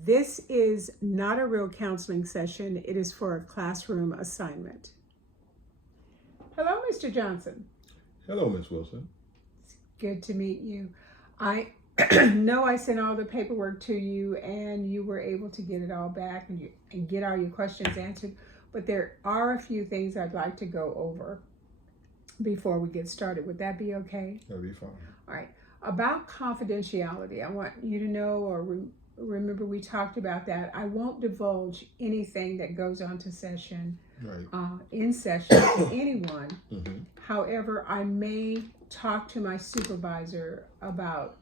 This is not a real counseling session. It is for a classroom assignment. Hello, Mr. Johnson. Hello, Miss Wilson. Good to meet you. I know I sent all the paperwork to you and you were able to get it all back and get all your questions answered, but there are a few things I'd like to go over before we get started. Would that be okay? That'll be fine. All right. About confidentiality, I want you to know or remember we talked about that. I won't divulge anything that goes on to session, in session to anyone. Mm-hmm. However, I may talk to my supervisor about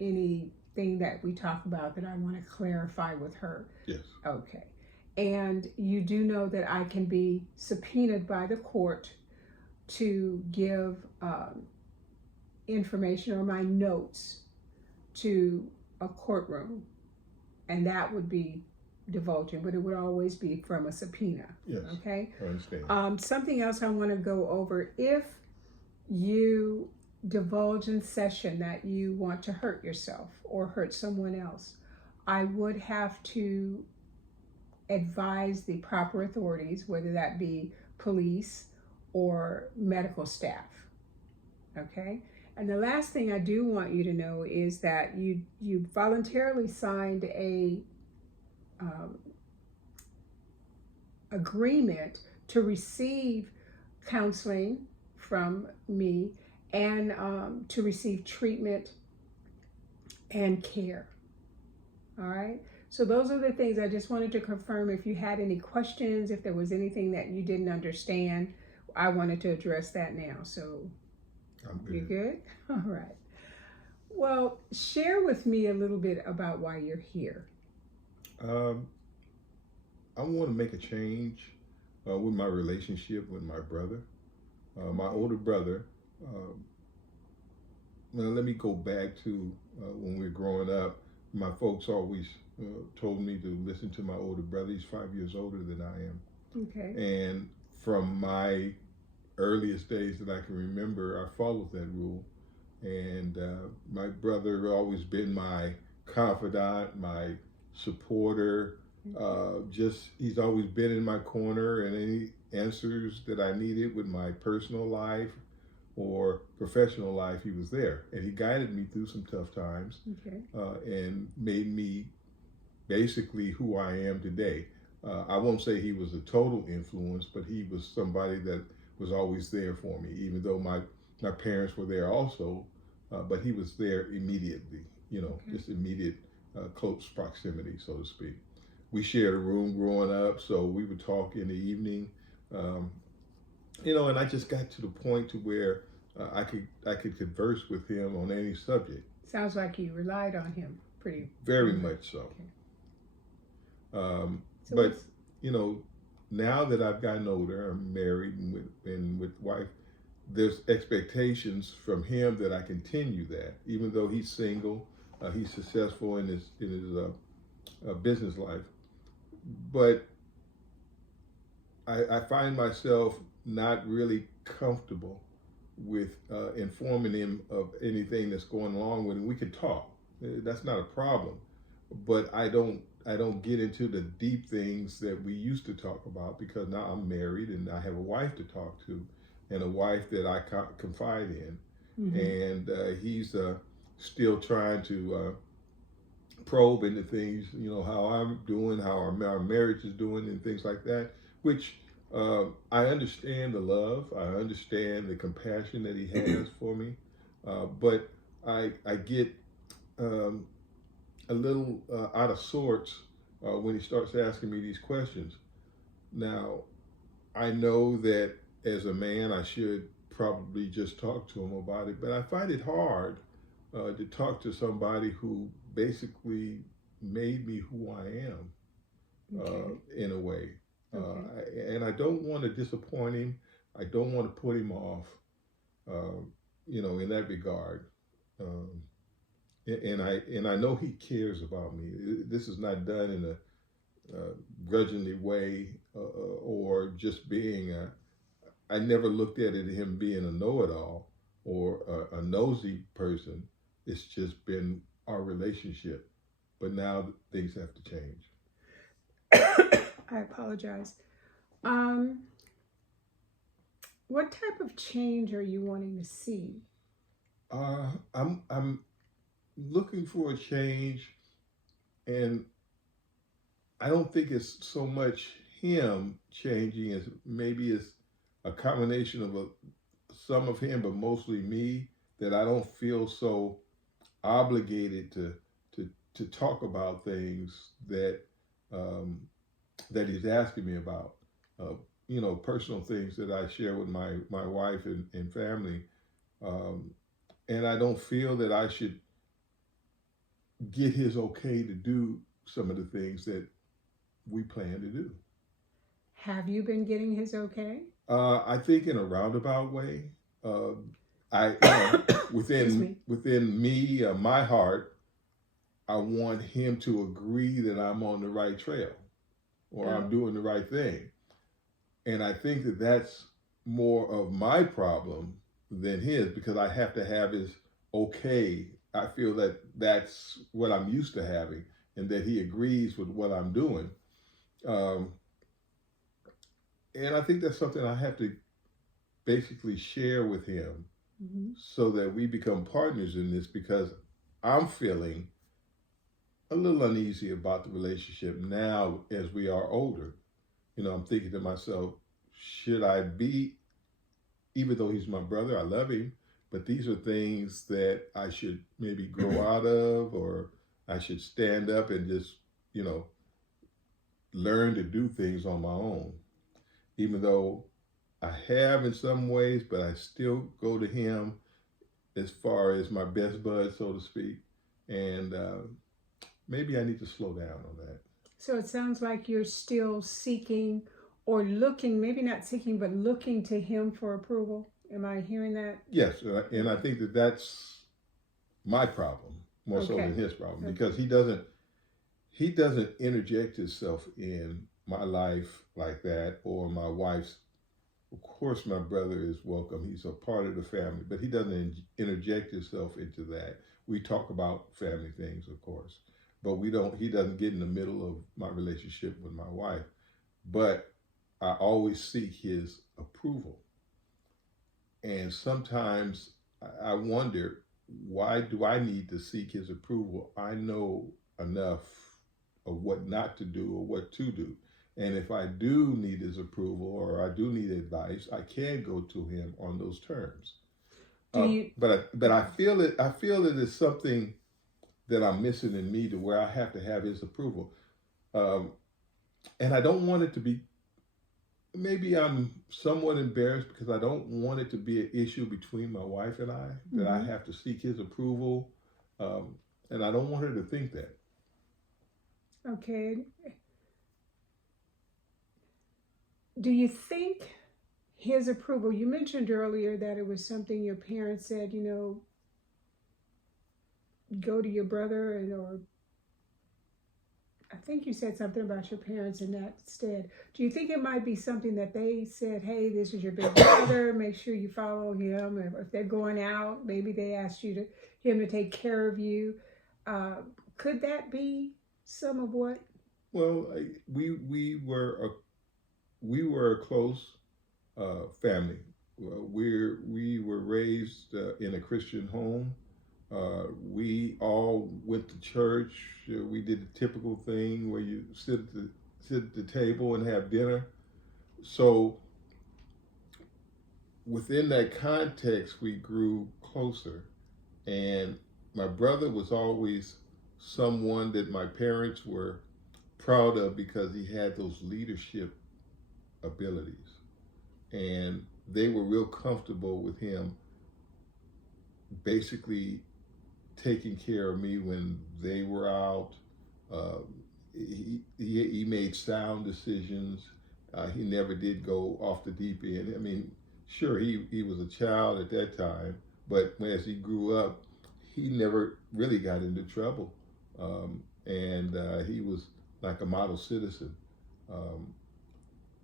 anything that we talk about that I want to clarify with her. Yes. Okay. And you do know that I can be subpoenaed by the court to give information or my notes to a courtroom, and that would be divulging, but it would always be from a subpoena. Yes. Okay. I understand. Something else I want to go over: if you divulge in session that you want to hurt yourself or hurt someone else, I would have to advise the proper authorities, whether that be police or medical staff. Okay. And the last thing I do want you to know is that you voluntarily signed a agreement to receive counseling from me and to receive treatment and care. All right. So those are the things I just wanted to confirm. If you had any questions, if there was anything that you didn't understand, I wanted to address that now. So I'm good. you're good? All right. Well, share with me a little bit about why you're here. I want to make a change with my relationship with my brother. My older brother, now let me go back to when we were growing up. My folks always told me to listen to my older brother. He's 5 years older than I am. Okay. And from my earliest days that I can remember, I followed that rule. And my brother always been my confidant, my supporter. He's always been in my corner, and any answers that I needed with my personal life or professional life, he was there. And he guided me through some tough times. Okay. And made me basically who I am today. I won't say he was a total influence, but he was somebody that was always there for me, even though my parents were there also, but he was there immediately, just immediate, close proximity, so to speak. We shared a room growing up, so we would talk in the evening, and I just got to the point to where I could converse with him on any subject. Sounds like you relied on him pretty. Very much so. Okay. But now that I've gotten older, I'm married and with wife, there's expectations from him that I continue that, even though he's single, he's successful in his business life. But I find myself not really comfortable with informing him of anything that's going along with him. We can talk, that's not a problem, but I don't get into the deep things that we used to talk about, because now I'm married and I have a wife to talk to and a wife that I confide in. Mm-hmm. And he's still trying to probe into things, how I'm doing, how our marriage is doing and things like that, which I understand the love, I understand the compassion that he has for me, but I get a little out of sorts when he starts asking me these questions. Now, I know that as a man, I should probably just talk to him about it, but I find it hard to talk to somebody who basically made me who I am, in a way. And I don't want to disappoint him. I don't want to put him off, in that regard. And I know he cares about me. This is not done in a grudgingly way or just being I never looked at it him being a know-it-all or a nosy person. It's just been our relationship. but now things have to change. I apologize. Um, what type of change are you wanting to see? I'm looking for a change, and I don't think it's so much him changing as maybe it's a combination of some of him, but mostly me. That I don't feel so obligated to talk about things um, that he's asking me about. Uh, personal things that I share with my wife and family. Um, and I don't feel that I should get his okay to do some of the things that we plan to do. Have you been getting his okay? I think in a roundabout way. Uh, I, Excuse me. within me, my heart, I want him to agree that I'm on the right trail or I'm Oh, doing the right thing. And I think that that's more of my problem than his because I have to have his okay. I feel that that's what I'm used to having and that he agrees with what I'm doing. Um, and I think that's something I have to basically share with him hmm so that we become partners in this because I'm feeling a little uneasy about the relationship now as we are older. I'm thinking to myself, should I be, even though he's my brother, I love him, but these are things that I should maybe grow out of, or I should stand up and just, you know, learn to do things on my own. Even though I have in some ways, but I still go to him as far as my best bud, so to speak. And maybe I need to slow down on that. So it sounds like you're still seeking or looking, maybe not seeking, but looking to him for approval. Am I hearing that? Yes, and I think that that's my problem more so Okay. than his problem Okay. because he doesn't interject himself in my life like that or my wife's. Of course, my brother is welcome. He's a part of the family, but he doesn't interject himself into that. We talk about family things, of course, but we don't. He doesn't get in the middle of my relationship with my wife. But I always seek his approval, and sometimes I wonder why do I need to seek his approval? I know enough of what not to do or what to do. And if I do need his approval or I do need advice, I can go to him on those terms. Do you? But I feel it. I feel that it's something that I'm missing in me to where I have to have his approval, um, and I don't want it to be. Maybe I'm somewhat embarrassed because I don't want it to be an issue between my wife and I that I hmm have to seek his approval, um, and I don't want her to think that. Okay. Do you think his approval? You mentioned earlier that it was something your parents said. Go to your brother, or I think you said something about your parents in that stead. Do you think it might be something that they said, hey, this is your big brother, make sure you follow him? If they're going out, maybe they asked him to take care of you. Uh, could that be some of what? Well, we were a close family. We were raised in a Christian home. We all went to church. We did the typical thing where you sit at the table and have dinner. So within that context, we grew closer. And my brother was always someone that my parents were proud of because he had those leadership abilities. And they were real comfortable with him basically taking care of me when they were out. Uh, he made sound decisions. He never did go off the deep end. I mean, sure, he was a child at that time, but as he grew up, he never really got into trouble. And he was like a model citizen. Um,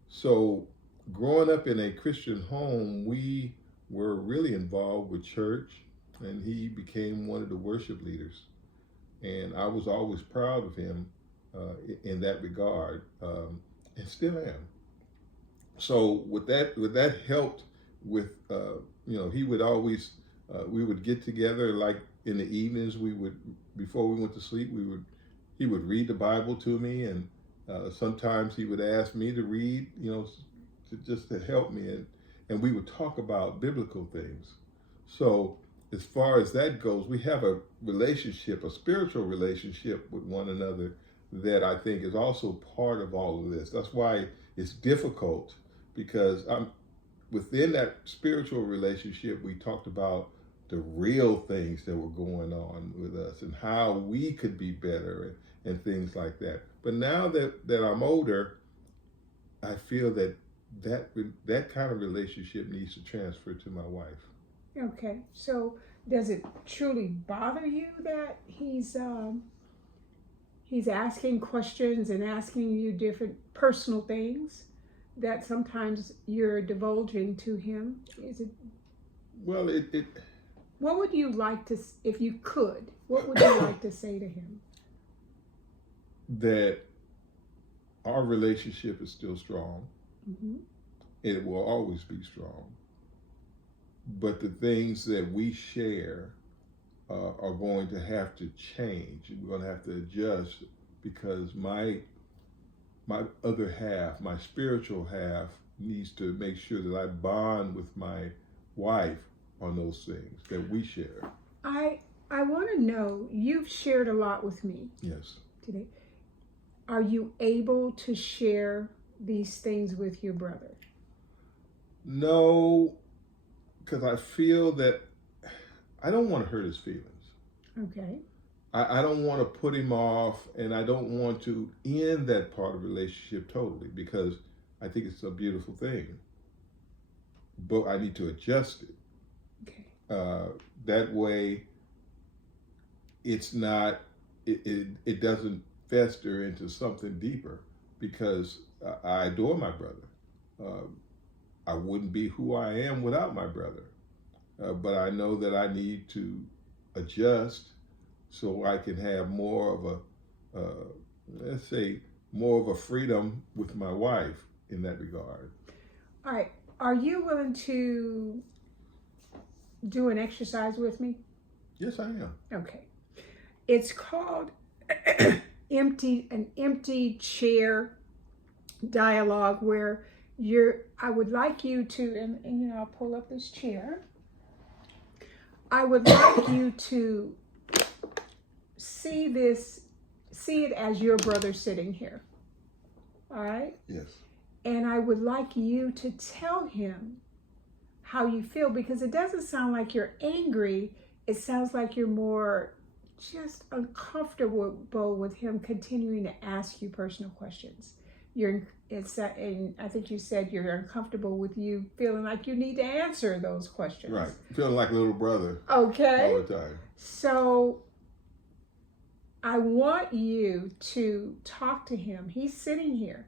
so, growing up in a Christian home, we were really involved with church, and he became one of the worship leaders. and I was always proud of him in that regard, and still am. So with that helped with he would always we would get together like in the evenings. We would before we went to sleep. He would read the Bible to me, and sometimes he would ask me to read, just to help me, and we would talk about biblical things. So as far as that goes, we have a relationship, a spiritual relationship with one another that I think is also part of all of this. That's why it's difficult, because within that spiritual relationship, we talked about the real things that were going on with us and how we could be better, and things like that. But now that I'm older, I feel that kind of relationship needs to transfer to my wife. Okay, so does it truly bother you that he's asking questions and asking you different personal things that sometimes you're divulging to him? Is it? Well, it What would you like to, if you could? What would you like to say to him? that our relationship is still strong. Mm-hmm. It will always be strong. But the things that we share are going to have to change. We're going to have to adjust, because my other half, my spiritual half, needs to make sure that I bond with my wife on those things that we share. I want to know, you've shared a lot with me Yes. today. Are you able to share these things with your brother? No, because I feel that I don't want to hurt his feelings. Okay. I don't want to put him off, and I don't want to end that part of the relationship totally, because I think it's a beautiful thing. But I need to adjust it. Okay. That way, it's not, it doesn't fester into something deeper, because I adore my brother. I wouldn't be who I am without my brother. But I know that I need to adjust so I can have more of a, let's say, more of a freedom with my wife in that regard. All right. Are you willing to do an exercise with me? Yes, I am. Okay. It's called an empty chair dialogue, where I would like you to, and I'll pull up this chair. I would like you to see it as your brother sitting here. All right? Yes. And I would like you to tell him how you feel, because it doesn't sound like you're angry. It sounds like you're more just uncomfortable with him continuing to ask you personal questions. And I think you said you're uncomfortable with you feeling like you need to answer those questions. Right. Feeling like a little brother. Okay. All the time. So I want you to talk to him. He's sitting here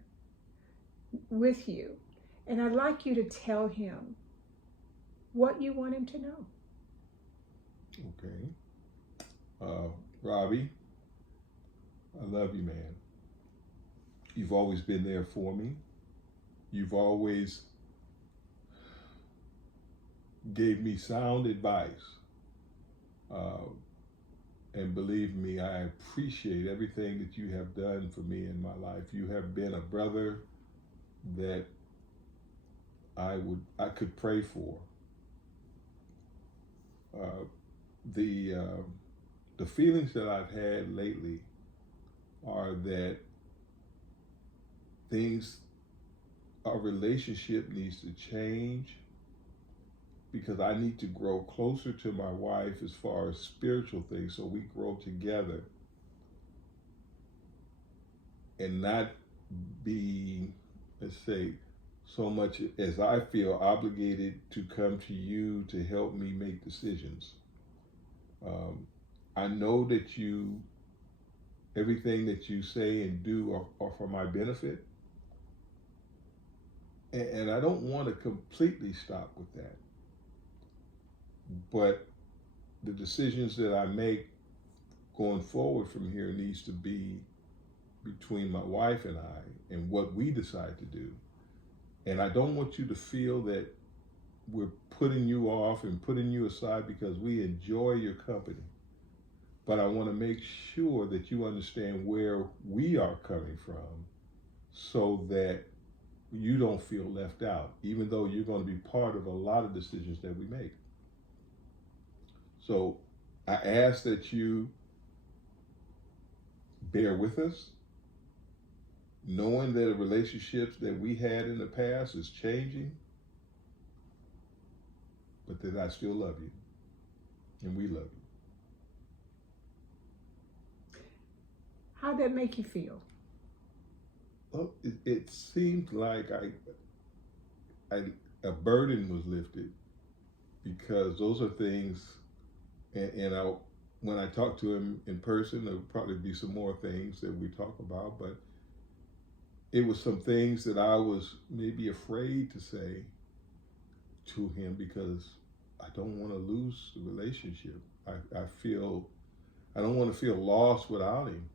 with you, and I'd like you to tell him what you want him to know. Okay. Robbie, I love you, man. You've always been there for me. You've always gave me sound advice. And believe me, I appreciate everything that you have done for me in my life. You have been a brother that I could pray for. The feelings that I've had lately are that our relationship needs to change, because I need to grow closer to my wife as far as spiritual things, so we grow together and not be, let's say, so much as I feel obligated to come to you to help me make decisions. I know that everything that you say and do are for my benefit. And I don't want to completely stop with that. But the decisions that I make going forward from here needs to be between my wife and I and what we decide to do. And I don't want you to feel that we're putting you off and putting you aside because we enjoy your company. But I want to make sure that you understand where we are coming from so that you don't feel left out, even though you're going to be part of a lot of decisions that we make. So I ask that you bear with us, knowing that the relationships that we had in the past is changing, but that I still love you and we love you. How'd that make you feel? Well, it seemed like a burden was lifted, because those are things, and when I talk to him in person, there'll probably be some more things that we talk about, but it was some things that I was maybe afraid to say to him because I don't want to lose the relationship. I don't want to feel lost without him.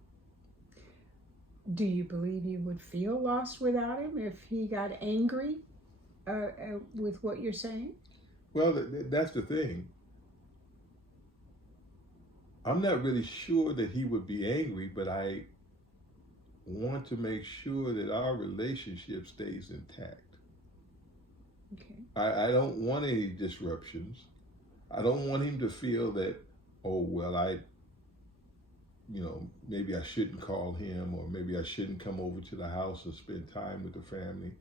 Do you believe you would feel lost without him if he got angry with what you're saying? Well, that's the thing. I'm not really sure that he would be angry, but I want to make sure that our relationship stays intact. Okay. I don't want any disruptions. I don't want him to feel that, oh, well, maybe I shouldn't call him, or maybe I shouldn't come over to the house or spend time with the family.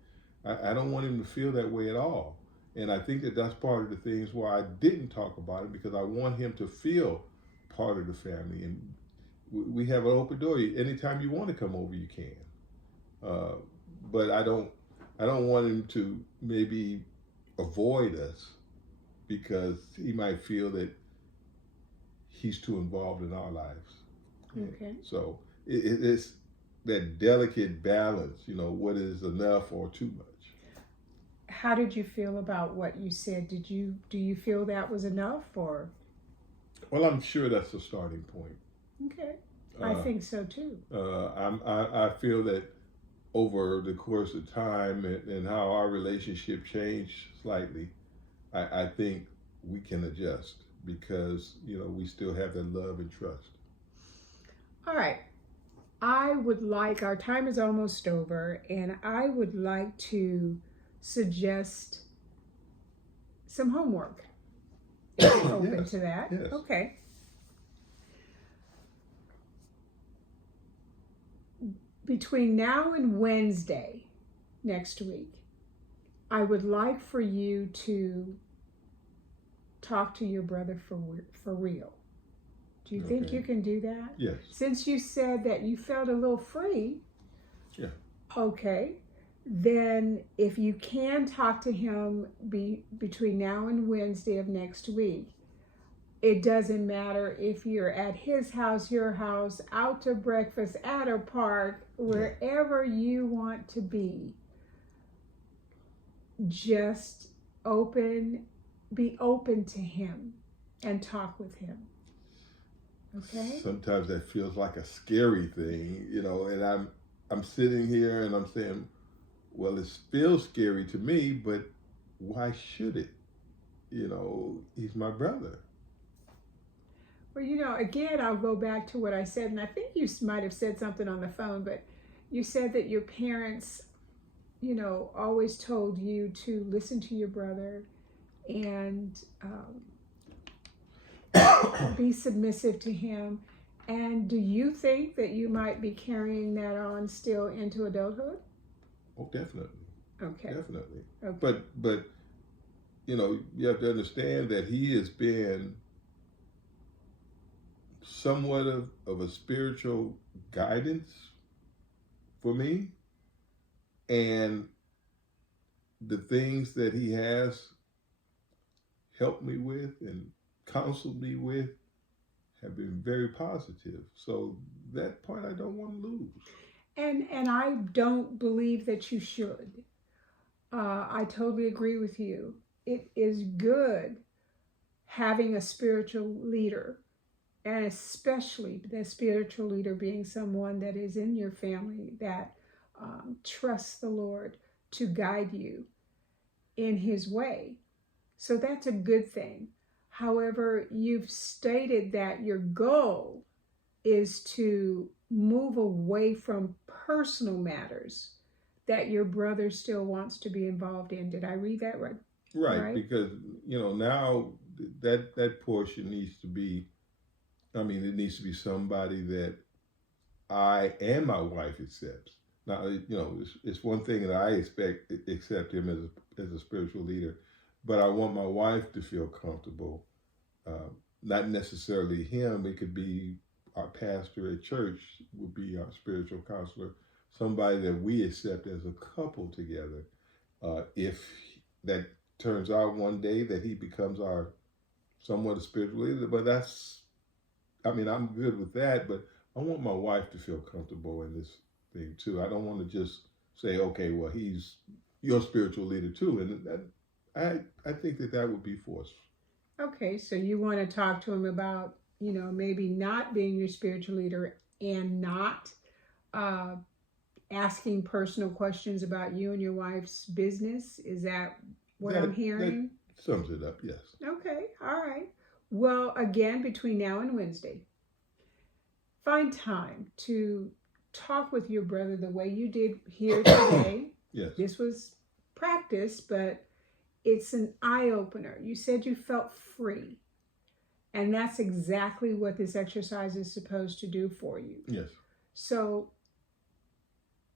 I don't want him to feel that way at all. And I think that that's part of the things why I didn't talk about it, because I want him to feel part of the family. And we have an open door. Anytime you want to come over, you can. But I don't want him to maybe avoid us because he might feel that he's too involved in our lives. Okay. So it's that delicate balance, what is enough or too much. How did you feel about what you said? Do you feel that was enough, or? Well, I'm sure that's a starting point. Okay. I think so too. I feel that over the course of time and how our relationship changed slightly, I think we can adjust because, we still have that love and trust. All right. Our time is almost over, and I would like to suggest some homework. If you're open to that. Yes. Okay. Between now and Wednesday next week, I would like for you to talk to your brother for real. Do you think you can do that? Yes. Since you said that you felt a little free. Yeah. Okay. Then if you can talk to him between now and Wednesday of next week, it doesn't matter if you're at his house, your house, out to breakfast, at a park, wherever you want to be. Just be open to him and talk with him. Okay? Sometimes that feels like a scary thing, and I'm sitting here and I'm saying, well, it feels scary to me, but why should it? He's my brother. Well, again, I'll go back to what I said, and I think you might have said something on the phone, but you said that your parents, always told you to listen to your brother and be submissive to him. And do you think that you might be carrying that on still into adulthood? Oh, definitely. Okay. Definitely. Okay. But you have to understand that he has been somewhat of a spiritual guidance for me, and the things that he has helped me with and counseled me with have been very positive. So that part I don't want to lose. And I don't believe that you should. I totally agree with you. It is good having a spiritual leader and especially the spiritual leader being someone that is in your family that trusts the Lord to guide you in his way. So that's a good thing. However, you've stated that your goal is to move away from personal matters that your brother still wants to be involved in. Did I read that right? Right, because now that portion needs to be. I mean, it needs to be somebody that I and my wife accepts. Now, it's one thing that I accept him as a spiritual leader, but I want my wife to feel comfortable. Not necessarily him. It could be our pastor at church, would be our spiritual counselor, somebody that we accept as a couple together. If that turns out one day that he becomes our somewhat a spiritual leader, but I'm good with that, but I want my wife to feel comfortable in this thing too. I don't want to just say, okay, well, he's your spiritual leader too. And I think that would be forced. Okay, so you want to talk to him about, maybe not being your spiritual leader and not asking personal questions about you and your wife's business. Is that what I'm hearing? That sums it up, yes. Okay, all right. Well, again, between now and Wednesday, find time to talk with your brother the way you did here today. Yes. This was practice, but it's an eye-opener. You said you felt free. And that's exactly what this exercise is supposed to do for you. Yes. So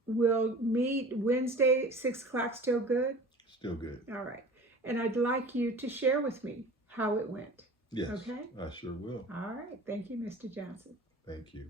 we'll meet Wednesday, 6 o'clock, still good? Still good. All right. And I'd like you to share with me how it went. Yes. Okay? I sure will. All right. Thank you, Mr. Johnson. Thank you.